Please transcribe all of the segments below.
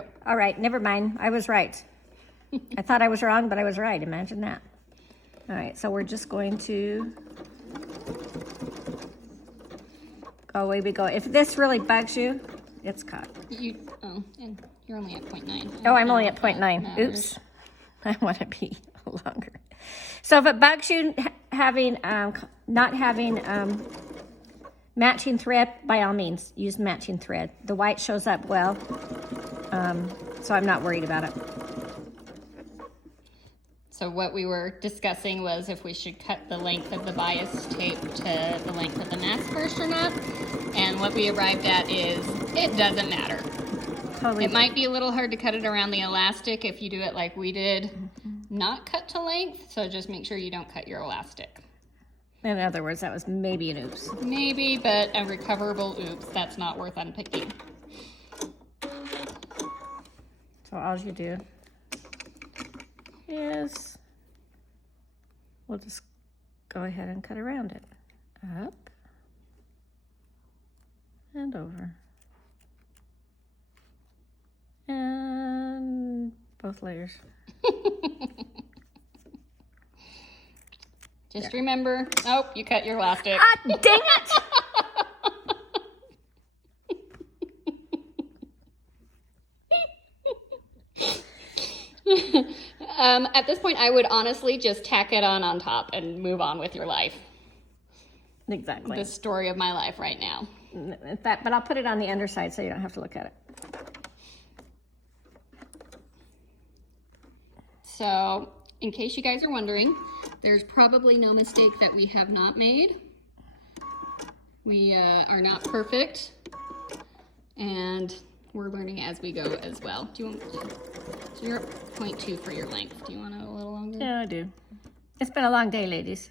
Go. All right, never mind. I was right. I thought I was wrong, but I was right. Imagine that. All right, so we're just going to go away we go. If this really bugs you, it's cut. And you're only at 0.9. Oh, I'm only at 0.9. Oops. I want to be longer. So if it bugs you having not having matching thread, by all means, use matching thread. The white shows up well, so I'm not worried about it. So what we were discussing was if we should cut the length of the bias tape to the length of the mask first or not. And what we arrived at is it doesn't matter. Totally. It might be a little hard to cut it around the elastic if you do it like we did, not cut to length. So just make sure you don't cut your elastic. In other words, that was maybe an oops. Maybe, but a recoverable oops. That's not worth unpicking. So all you do is we'll just go ahead and cut around it. Up and over. And both layers. Just remember, oh, you cut your elastic. Ah, dang it! At this point, I would honestly just tack it on top and move on with your life. Exactly. The story of my life right now. In fact, but I'll put it on the underside so you don't have to look at it. So, in case you guys are wondering, there's probably no mistake that we have not made. We are not perfect, and we're learning as we go as well. Do you want to? So you're at 0.2 for your length. Do you want it a little longer? Yeah, I do. It's been a long day, ladies.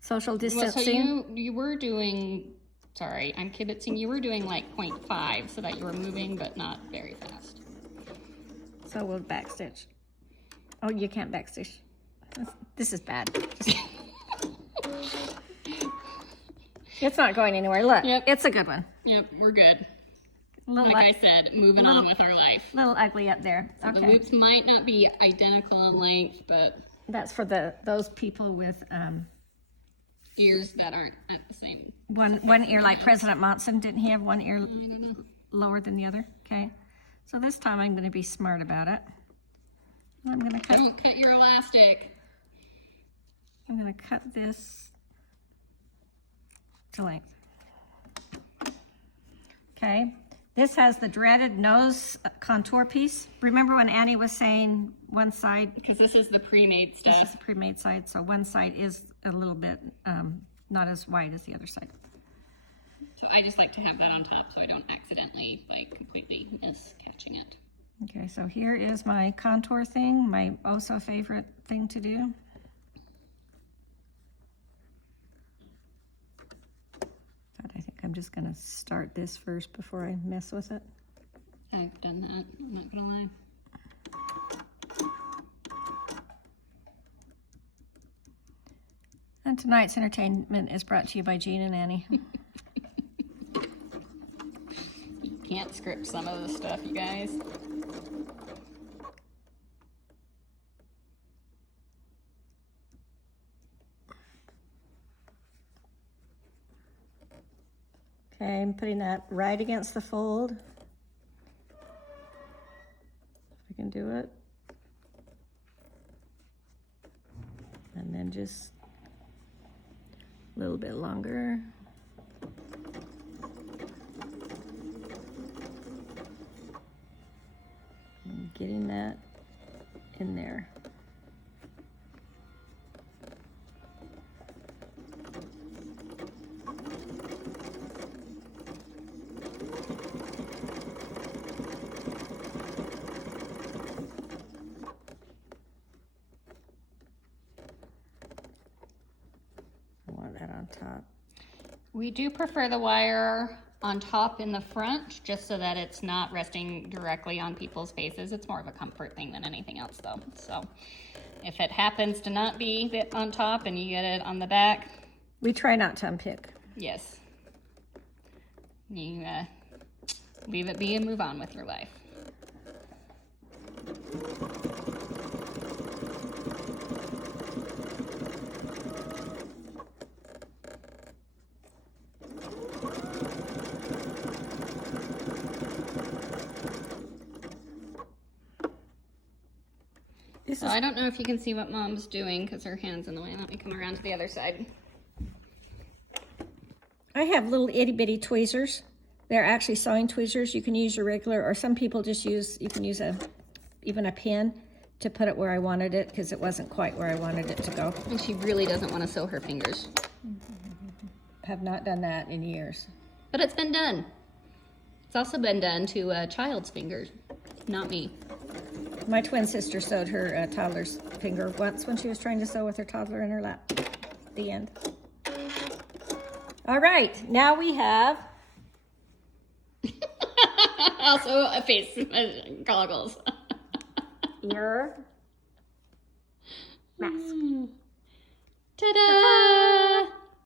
Social distancing. Well, so you were doing, sorry, I'm kibitzing. You were doing like 0.5 so that you were moving, but not very fast. So we'll backstitch. Oh, you can't backstitch. This is bad. It's not going anywhere. Look, Yep. It's a good one. Yep, we're good. Little, Like I said, moving on with our life. little ugly up there. So Okay. the loops might not be identical in length, but That's for those people with ears that aren't at the same. one ear, like President Monson. Didn't he have one ear I don't know. lower than the other? Okay. So this time I'm going to be smart about it. I'm going to cut. Don't cut your elastic. I'm going to cut this to length. Okay. This has the dreaded nose contour piece. Remember when Annie was saying one side? Because this is the pre-made stuff. This is the pre-made side, so one side is a little bit not as wide as the other side. So I just like to have that on top so I don't accidentally like completely miss catching it. Okay, so here is my contour thing, my oh so favorite thing to do. But I think I'm just gonna start this first before I mess with it. I've done that, I'm not gonna lie. And tonight's entertainment is brought to you by Jean and Annie. Can't script some of the stuff, you guys. Okay, I'm putting that right against the fold. If I can do it. And then just a little bit longer. And getting that in there. Top. We do prefer the wire on top in the front just so that it's not resting directly on people's faces. It's more of a comfort thing than anything else though. So if it happens to not be on top and you get it on the back. We try not to unpick. Yes. You leave it be and move on with your life. So I don't know if you can see what Mom's doing because her hand's in the way. Let me come around to the other side. I have little itty bitty tweezers. They're actually sewing tweezers. You can use your regular, or some people just use, you can use even a pin to put it where I wanted it because it wasn't quite where I wanted it to go. And she really doesn't want to sew her fingers. Have not done that in years. But it's been done. It's also been done to a child's fingers, not me. My twin sister sewed her toddler's finger once when she was trying to sew with her toddler in her lap. The end. All right, now we have... Also a face goggles. Ear mask. Ta-da!